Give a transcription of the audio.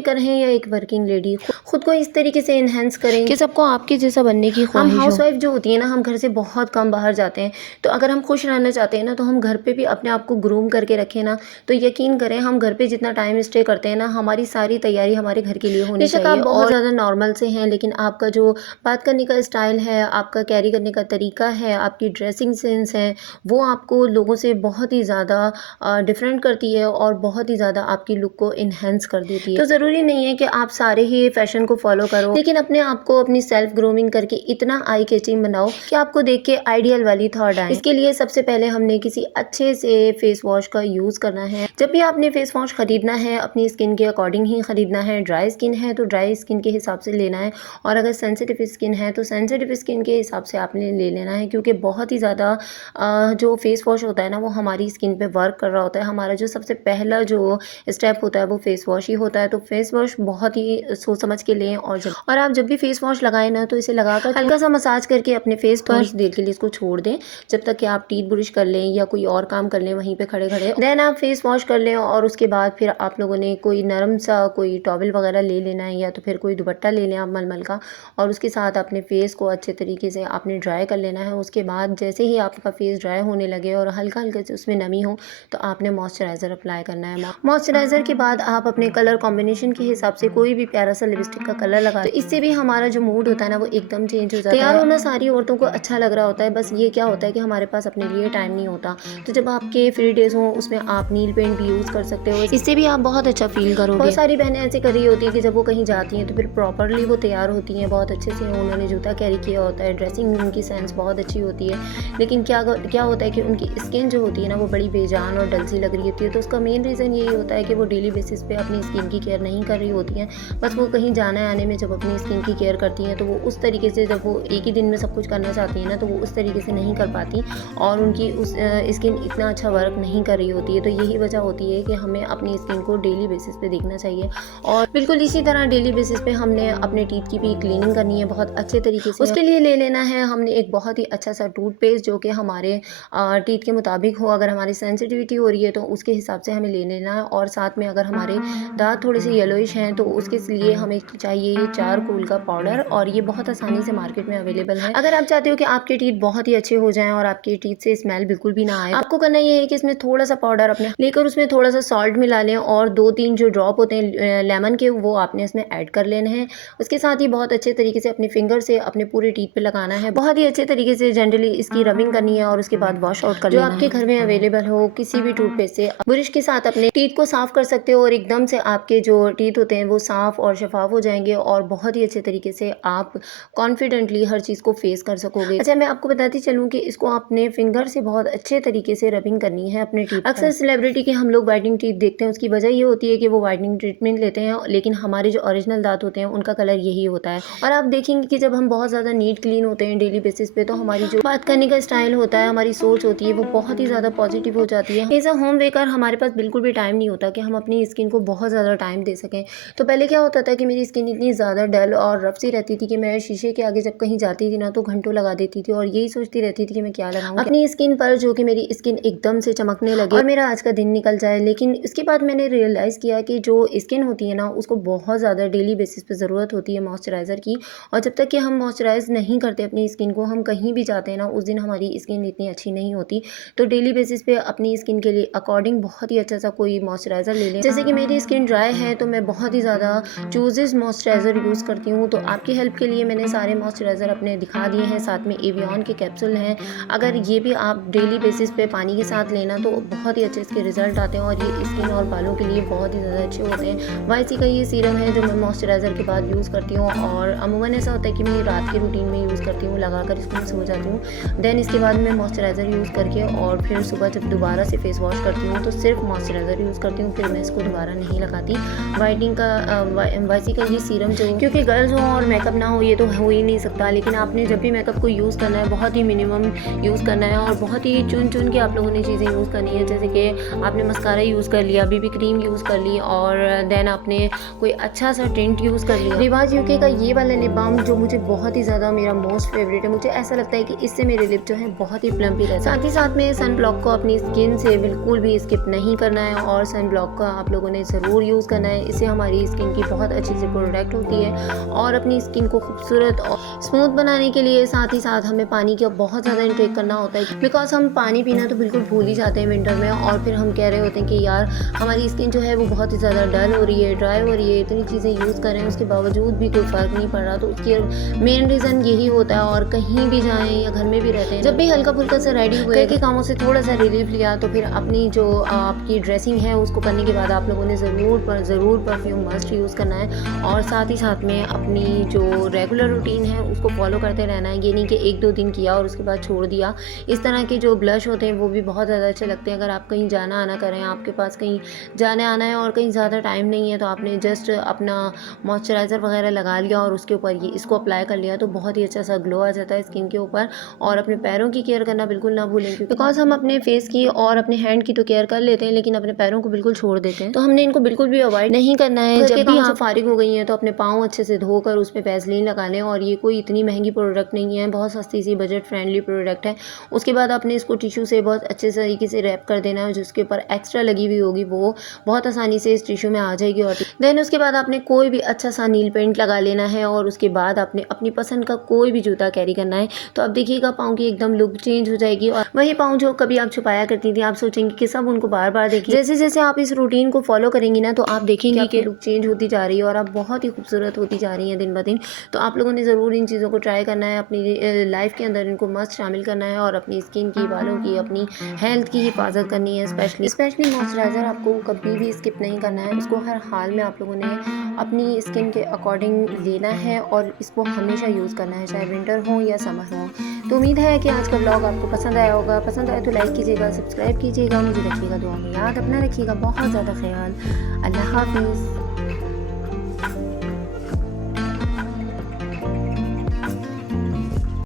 Maker हैं या एक वर्किंग लेडी, खुद को इस तरीके से इन्हेंस करें कि सबको आपके जैसा बनने की ख्वाहिश हो। हम हाउसवाइफ जो होती है ना, हम घर से बहुत कम बाहर जाते हैं, तो अगर हम खुश रहना चाहते हैं ना, तो हम घर पे भी अपने आप को ग्रूम करके रखें ना, तो यकीन करें हम घर पे जितना टाइम स्टे करते हैं ना, हमारी सारी तैयारी हमारे घर के लिए होनी चाहिए। आप बहुत ज़्यादा नॉर्मल से हैं, लेकिन आपका जो बात करने का स्टाइल है, आपका कैरी करने का तरीका है, आपकी ड्रेसिंग सेंस है, वो आपको लोगों से बहुत ही ज़्यादा डिफरेंट करती है और बहुत ही ज़्यादा आपकी लुक को इन्हेंस कर देती है। तो ज़रूरी नहीं है कि आप सारे ही फैशन को फॉलो करो, लेकिन अपने आप को अपनी सेल्फ ग्रूमिंग करके इतना आई कैचिंग बनाओ कि आपको देख के आइडियल वाली थॉट आए। इसके लिए सबसे पहले हमने किसी अच्छे से फेस वॉश का यूज़ करना है। जब भी आपने फेस वॉश खरीदना है, अपनी स्किन के अकॉर्डिंग ही खरीदना है। ड्राई स्किन है तो ड्राई स्किन के हिसाब से लेना है, और अगर सेंसिटिव स्किन है तो सेंसिटिव स्किन के हिसाब से आपने ले लेना है, क्योंकि बहुत ही ज़्यादा जो फेस वॉश होता है ना, वो हमारी स्किन पे वर्क कर रहा होता है। हमारा जो सबसे पहला जो स्टेप होता है वो फेस वॉश ही होता है। तो फेस वॉश बहुत ही सोच समझ के लें, और आप जब भी फेस वॉश लगाएं ना, तो इसे लगाकर हल्का सा मसाज करके अपने फेस पर थोड़ी देर के लिए इसको छोड़ दें, जब तक कि आप टीथ ब्रश कर लें या कोई और काम कर लें वहीं पे खड़े खड़े। देन आप फेस वॉश कर लें, और उसके बाद फिर आप लोगों ने कोई नरम सा कोई टॉवल वगैरह ले लेना है, या तो फिर कोई दुपट्टा ले लें आप मलमल का, और उसके साथ अपने फेस को अच्छे तरीके से आपने ड्राई कर लेना है। उसके बाद जैसे ही आपका फेस ड्राई होने लगे और हल्का हल्का से उसमें नमी हो, तो आपने मॉइस्चराइज़र अप्लाई करना है। मॉइस्चराइज़र के बाद आप अपने कलर कॉम्बिनेशन के हिसाब से कोई भी प्यारा सा लिपस्टिक का कलर लगा, तो इससे भी हमारा जो मूड होता है ना, वो एकदम चेंज हो जाता है। तैयार होना सारी औरतों को अच्छा लग रहा होता है, बस ये क्या होता है कि हमारे पास अपने लिए टाइम नहीं होता। तो जब आपके फ्री डेज हो, उसमें आप नील पेंट भी यूज़ कर सकते हो, इससे भी आप बहुत अच्छा फील करोगे। बहुत सारी बहनें ऐसे कर रही होती है कि जब वो कहीं जाती हैं तो फिर प्रॉपरली वो तैयार होती हैं, बहुत अच्छे से उन्होंने जूता कैरी किया होता है, ड्रेसिंग उनकी सेंस बहुत अच्छी होती है, लेकिन क्या होता है कि उनकी स्किन जो होती है ना, वो बड़ी बेजान और डल सी लग रही होती है। तो उसका मेन रीज़न यही होता है कि वो डेली बेसिस पे अपनी स्किन की केयर नहीं कर रही होती हैं। बस वो कहीं जाने आने में जब अपनी स्किन की केयर करती हैं, तो वो उस तरीके से, जब वो एक ही दिन में सब कुछ करना चाहती हैं ना, तो वो उस तरीके से नहीं कर पाती, और उनकी उस स्किन इतना अच्छा वर्क नहीं कर रही होती है। तो यही वजह होती है कि हमें अपनी स्किन को डेली बेसिस पे देखना चाहिए। और बिल्कुल इसी तरह डेली बेसिस पे हमने अपने टीथ की भी क्लीनिंग करनी है बहुत अच्छे तरीके से। उसके लिए ले लेना है हमने एक बहुत ही अच्छा सा टूथपेस्ट, जो कि हमारे टीथ के मुताबिक हो। अगर हमारी सेंसिटिविटी हो रही है तो उसके हिसाब से हमें ले लेना है, और साथ में अगर हमारे दांत थोड़े से येलोइश हैं तो उसके लिए हमें चाहिए ये चारकोल का पाउडर, और ये बहुत आसानी से मार्केट में अवेलेबल है। अगर आप चाहते हो कि आपके टीथ बहुत ही अच्छे हो जाएं और आपके टीथ से स्मेल बिल्कुल भी ना आए, आपको करना ये है कि इसमें थोड़ा सा पाउडर अपने लेकर उसमें थोड़ा सा सॉल्ट मिला लें, और 2-3 जो ड्रॉप होते हैं लेमन के, वो आपने इसमें ऐड कर लेने हैं। उसके साथ ही बहुत अच्छे तरीके से अपने फिंगर से अपने पूरे टीथ पे लगाना है, बहुत ही अच्छे तरीके से जनरली इसकी रबिंग करनी है, और उसके बाद वॉश आउट कर लेना है। जो आपके घर में अवेलेबल हो किसी भी टूथपेस्ट से ब्रश के साथ अपने टीथ को साफ कर सकते हो, और एकदम से आपके जो टीथ होते हैं वो साफ और शफाफ हो जाएंगे, और बहुत ही अच्छे तरीके से आप कॉन्फिडेंटली हर चीज़ को फेस कर सकोगे। अच्छा, मैं आपको बताती चलूँ कि इसको अपने फिंगर से बहुत अच्छे तरीके से रबिंग करनी है अपने टीथ। अक्सर सेलिब्रिटी के हम लोग वाइटनिंग टीथ देखते हैं, उसकी वजह ये होती है कि वो वाइटनिंग ट्रीटमेंट लेते हैं, लेकिन हमारे जो ओरिजिनल दांत होते हैं उनका कलर यही होता है। और आप देखेंगे कि जब हम बहुत ज़्यादा नीट क्लीन होते हैं डेली बेसिस पे, तो हमारी जो बात करने का स्टाइल होता है, हमारी सोच होती है, वो बहुत ही ज़्यादा पॉजिटिव हो जाती है। एज अ होम मेकर हमारे पास बिल्कुल भी टाइम नहीं होता कि हम अपनी स्किन को बहुत ज़्यादा टाइम दे सकें। तो पहले क्या होता था कि मेरी स्किन इतनी ज़्यादा डल और रफ सी रहती थी कि मैं शीशे के आगे जब कहीं जाती थी ना, तो घंटों लगा देती थी, और यही सोचती रहती थी कि मैं क्या लगाऊं अपनी स्किन पर, जो कि मेरी स्किन एकदम से चमकने लगे और मेरा आज का दिन निकल जाए। लेकिन इसके बाद मैंने रियलाइज़ किया कि जो स्किन होती है ना, उसको बहुत ज़्यादा डेली बेसिस पे ज़रूरत होती है मॉइस्चराइज़र की, और जब तक कि हम मॉइस्चराइज़ नहीं करते अपनी स्किन को, हम कहीं भी जाते हैं ना, उस दिन हमारी स्किन इतनी अच्छी नहीं होती। तो डेली बेसिस पे अपनी स्किन के लिए अकॉर्डिंग बहुत ही अच्छा सा कोई मॉइस्चराइज़र ले लें। जैसे कि मेरी स्किन ड्राई है, तो मैं बहुत ही ज़्यादा चूजेस मॉइस्चराइज़र यूज़ करती हूँ। तो आपकी हेल्प के लिए मैंने सारे मॉइस्चराइज़र अपने दिखा दिए हैं, साथ में एवियन के कैप्सूल हैं। अगर ये भी आप डेली बेसिस पे पानी के साथ लेना, तो बहुत ही अच्छे इसके रिजल्ट आते हैं, और ये स्किन और बालों के लिए बहुत ही ज़्यादा अच्छे होते हैं। वाईसी का ये सीरम है जो मैं मॉइस्चराइज़र के बाद यूज़ करती हूँ, और अमूमन ऐसा होता है कि मैं रात के रूटीन में यूज़ करती हूँ, लगाकर इसको सो जाती हूँ। देन इसके बाद मैं मॉइस्चराइज़र यूज़ करके, और फिर सुबह जब दोबारा से फेस वॉश करती हूँ, तो सिर्फ मॉइस्चराइज़र यूज़ करती हूँ, फिर मैं इसको दोबारा नहीं लगाती। वाइटनिंग का वाईसी का ये सीरम जो, क्योंकि गर्ल्स हो और मेकअप ना हो, ये तो हो ही नहीं सकता, लेकिन आपने जब भी मेकअप को यूज़ करना है, बहुत ही मिनिमम यूज़ करना है, और बहुत ही चुन चुन के आप लोगों ने चीज़ें यूज़ करनी है। जैसे कि आपने मस्कारा यूज़ कर लिया, बीबी क्रीम यूज़ कर ली, और देन आपने कोई अच्छा सा टिंट यूज़ कर लिया। रिवाज यूके का ये वाला लिप बाम जो मुझे बहुत ही ज़्यादा मेरा मोस्ट फेवरेट है, मुझे ऐसा लगता है कि इससे मेरे लिप जो है बहुत ही प्लम्पी रहते हैं। साथ ही साथ में सन ब्लॉक को अपनी स्किन से बिल्कुल भी स्किप नहीं करना है, और सन ब्लॉक का आप लोगों ने ज़रूर यूज़ करना है। इससे हमारी स्किन की बहुत अच्छी से प्रोटेक्ट होती है और अपनी स्किन को खूबसूरत और स्मूथ बनाने के लिए साथ ही साथ हमें पानी का बहुत ज़्यादा इंटेक करना होता है, बिकॉज हम पानी पीना तो बिल्कुल भूल ही जाते हैं विंटर में, और फिर हम कह रहे होते हैं कि यार हमारी स्किन जो है वो बहुत ही ज़्यादा डल हो रही है, ड्राई हो रही है, इतनी चीज़ें यूज़ कर रहे हैं उसके बावजूद भी कोई फ़र्क नहीं पड़ रहा। तो उसकी मेन रीज़न यही होता है। और कहीं भी जाएँ या घर में भी रहते हैं, जब भी हल्का फुल्का से रेडी हुए के कामों से थोड़ा सा रिलीफ लिया तो फिर अपनी जो आपकी ड्रेसिंग है उसको करने के बाद आप लोगों ने ज़रूर परफ्यूम मस्ट यूज़ करना है, और साथ ही साथ में अपनी जो रेगुलर रूटीन है उसको फॉलो करते रहना है। ये नहीं कि 1-2 दिन किया और उसके बाद छोड़ दिया। इस तरह के जो ब्लश होते हैं वो भी बहुत ज़्यादा अच्छे लगते हैं। अगर आप कहीं जाना आना करें, आपके पास कहीं जाने आना है और कहीं ज़्यादा टाइम नहीं है, तो आपने जस्ट अपना मॉइस्चराइज़र वगैरह लगा लिया और उसके ऊपर ये इसको अप्लाई कर लिया तो बहुत ही अच्छा सा ग्लो आ जाता है स्किन के ऊपर। और अपने पैरों की केयर करना बिल्कुल ना भूलें, बिकॉज हम अपने फेस की और अपने हैंड की तो केयर कर लेते हैं लेकिन अपने पैरों को बिल्कुल छोड़ देते हैं। तो हमने इनको बिल्कुल भी अवॉइड नहीं करना है। जब भी आप फारिग हो गई हैं तो अपने पाँव अच्छे से धोकर उसमें वैसलीन लगा लें, और ये कोई इतनी महंगी प्रोडक्ट नहीं है, बहुत सस्ती सी बजट फ्रेंडली प्रोडक्ट है। उसके बाद आपने इसको टिश्यू से बहुत अच्छे तरीके से रैप कर देना है, जिसके ऊपर एक्स्ट्रा लगी हुई होगी वो बहुत आसानी से इस टिश्यू में आ जाएगी। और देन उसके बाद आपने कोई भी अच्छा सा नील पेंट लगा लेना है और उसके बाद आपने अपनी पसंद का कोई भी जूता कैरी करना है। तो अब देखिएगा पाँव की एकदम लुक चेंज हो जाएगी, और वही पाँव जो कभी आप छुपाया करती थी आप सोचेंगे कि सब उनको बार बार देखिए। जैसे जैसे आप इस रूटीन को फॉलो करेंगी ना तो आप देखेंगे कि लुक चेंज होती जा रही है और आप बहुत ही खूबसूरत होती जा रही हैं दिन ब दिन। तो आप लोगों ने ज़रूर इन चीज़ों को ट्राई करना है, अपनी लाइफ के अंदर इनको मस्त शामिल करना है और अपनी स्किन की, बालों की, अपनी हेल्थ की हिफाजत करनी है। स्पेशली मॉइस्चराइज़र आपको कभी भी स्किप नहीं करना है, उसको हर हाल में आप लोगों ने अपनी स्किन के अकॉर्डिंग लेना है और इसको हमेशा यूज़ करना है, चाहे विंटर हो या समर हो। तो उम्मीद है कि आज का ब्लॉग आपको पसंद आया होगा। पसंद आए तो लाइक कीजिएगा, सब्सक्राइब कीजिएगा, मुझे रखिएगा दुआ में याद, अपना रखिएगा बहुत ज़्यादा ख्याल। अल्लाह हाफिज़।